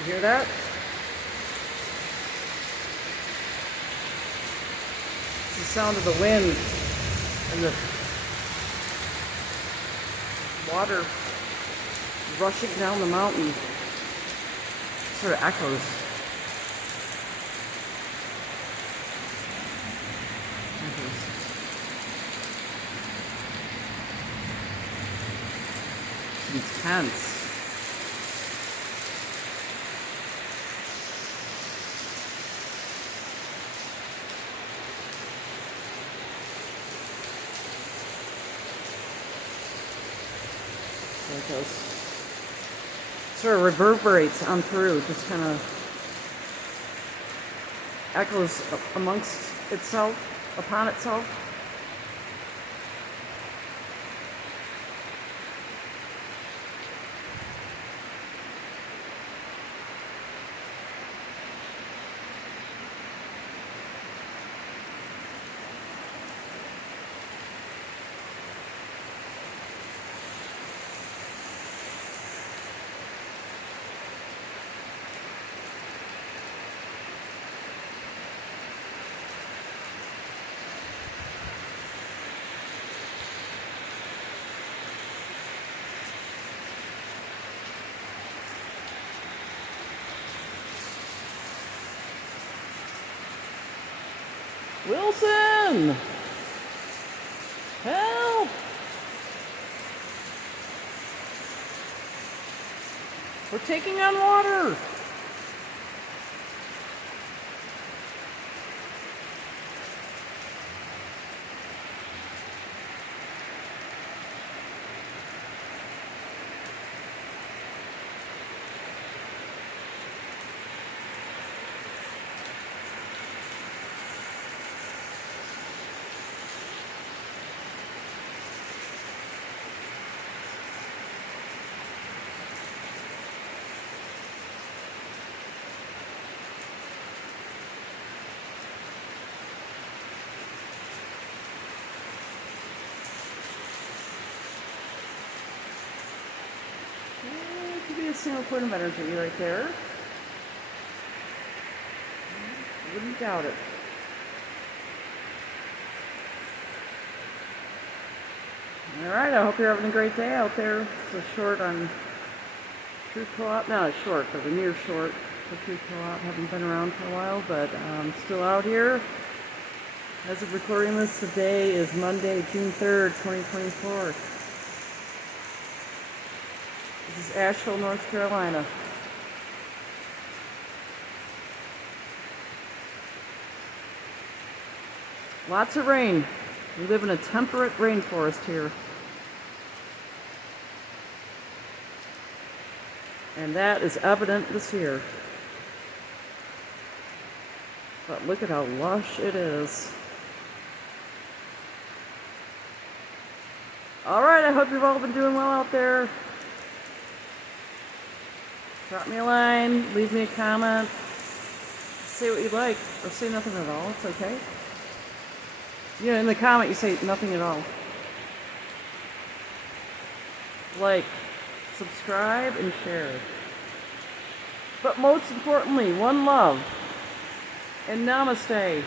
You hear that? It's the sound of the wind and the water rushing down the mountain. It sort of echoes. It's intense. There it goes. Sort of reverberates on through, just kind of echoes amongst itself, upon itself. Wilson! Help! We're taking on water! Could be a single point of energy right there. Wouldn't doubt it. Alright, I hope you're having a great day out there. It's a short on Truth Co-op. Not a short, but a near short for Truth Co-op. Haven't been around for a while, but I'm still out here. As of recording this, today is Monday, June 3rd, 2024. This is Asheville, North Carolina. Lots of rain. We live in a temperate rainforest here. And that is evident this year. But look at how lush it is. Alright, I hope you've all been doing well out there. Drop me a line, leave me a comment, say what you like, or say nothing at all, it's okay. You know, in the comment you say nothing at all. Like, subscribe, and share. But most importantly, one love, and namaste.